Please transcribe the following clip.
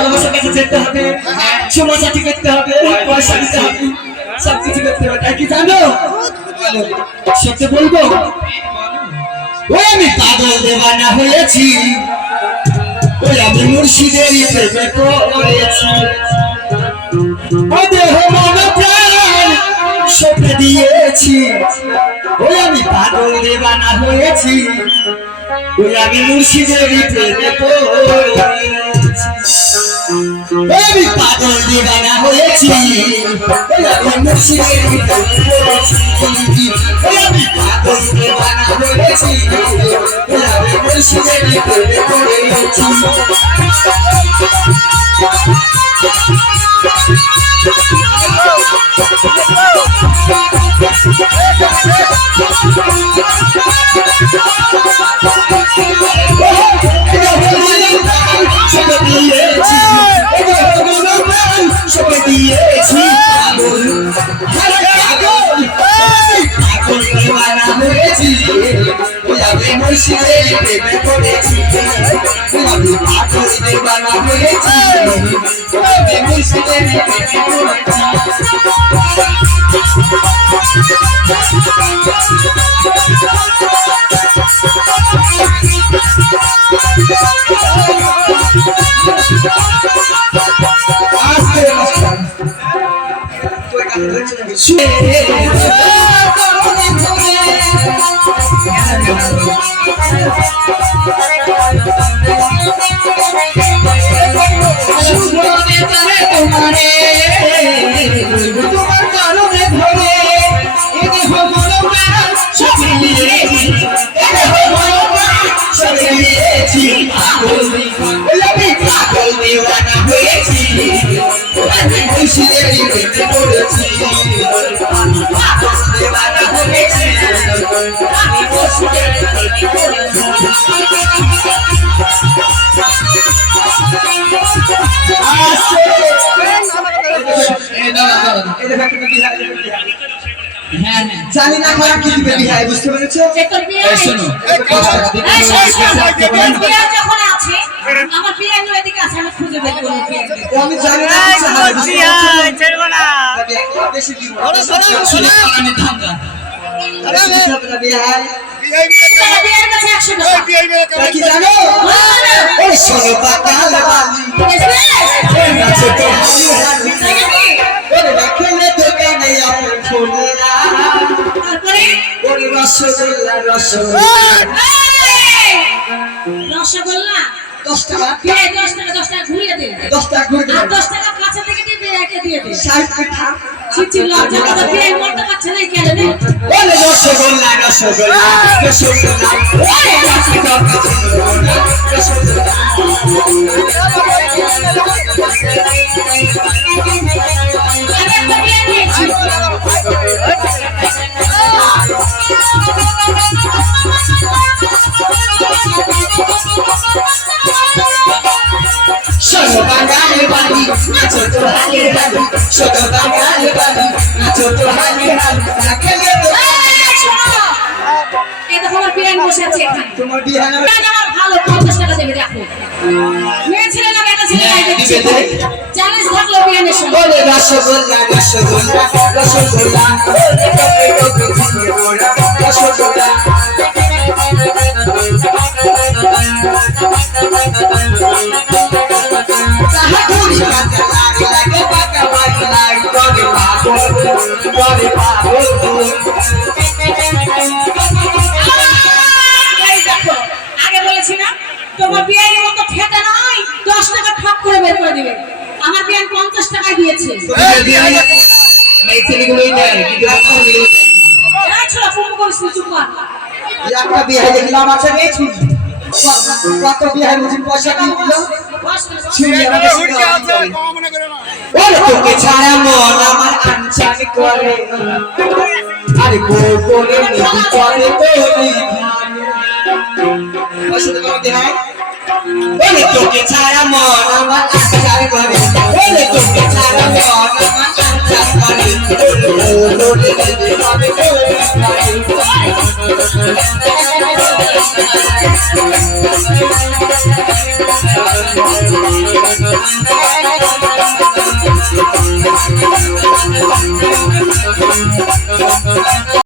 ভালোবাসার কাছে যেতে হবে, সমাজসাথী করতে হবে, পয়সা দিতে হবে, সব কিছু করতে হবে। তাই কি জানো? সত্যি বলবো, ওই আমি পাগল দেওয়ানা হয়েছি, ওই আমি মুর্শিদেরই প্রেমে পড়েছি। ও দেহ মন প্রাণ সঁপে দিয়েছি, ওই আমি পাগল দেওয়ানা হয়েছি, ওই আমি মুর্শিদেরই প্রেমে পড়েছি। আমি পাগল দিবানা হয়েছি, আমি মুর্শিদেরই প্রেমে পড়েছি। আমি পাগল দিবানা হয়েছি, আমি মুর্শিদেরই প্রেমে পড়েছি। মুর্শিদেরই প্রেমে পড়েছি, আমি পাগল দিবানা হয়েছি, আমি মুর্শিদেরই প্রেমে পড়েছি। তোমার কারণে ধরে পাগল দিওয়ানা হয়েছি, আমি মুর্শিদেরই প্রেমে পড়েছি। আমি পাগল দিওয়ানা হয়েছি, আমি মুর্শিদেরই প্রেমে পড়েছি। জানি না করা কি দিবে বিহাই, বুঝতে পেরেছো? শোনো, যখন আছে আমার বিয়ার এদিকে আছে, আমি খুঁজে বের করব। আমি জানি না কি চাই, ছেড়ো না বেশি কি বলো, শোনো আমি থামবা। আরে বিহাই বিয়ার কাছে 100 টাকা কি জানো? ওই শোনো পাতাল বালি আছে তো ওরে রাখলে দোকানে আপন ফোনরা, তারপরে ওরে রসগোল্লা রসগোল্লা 10 টাকা, 10 টাকা ঘুরিয়ে দে, 10 টাকা ঘুরে দে, আর 10 টাকা কাছে থেকে দিয়ে বিয়াকে দিয়ে দে। 60 পিঠা চিচি লজ্জা কথা বিয়ে করতে পারছে না কেন রে? ওরে রসগোল্লা রসগোল্লা রসগোল্লা, ওরে রসগোল্লা রসগোল্লা। শোনো বাঙালি বাড়ি নাচো তো হালে হালে, শোনো বাঙালি বাড়ি নাচো তো হালে হালে, রাখলে তো এই দেখো আমার বিয়ান বসে আছে এখানে। তোমার বিয়ে না আমার ভালো 50 টাকা দেবে, দেখো মেয়ে ছেলে না বেটা ছেলে নাই দেখছি, চ্যালেঞ্জ থাকলো বিয়ানের সঙ্গে। ওরে রসগোল্লা রসগোল্লা রসগোল্লা, ওরে টপে টপে ঝিঙে মোড়া রসগোল্লা। তাহাকুরি কাঁচা লাগে লাগে পাকা বাড়ি লাগে, করে পাগল করে পাগল। এই দেখো আগে বলেছি না তোমার বিয়ের মতো খেতে নাই, 10 টাকা ঠক করে বের করে দিবে। আমার বিয়ান 50 টাকা দিয়েছে। এই ছেলেগুলোই নেয় কিন্তু রাস্তাগুলো এই ছোট ফোন করিস না, চুপ কর। একটা বিয়ে দেখলাম আছে নেছি, কত বিয়ে বুঝি পয়সা দিয়ে দিল, ওরে তোকে ছাড়া মন আমার আনচান করে, আরে বউ করে নিবি করে তোরি পয়সা তো দিতে হয়। ওরে তোকে ছাড়া মন আমার আনচান করে, ওরে তোকে ছাড়া মন আমার আনচান করে, ওরে নিবি করে তোরি। Thank you.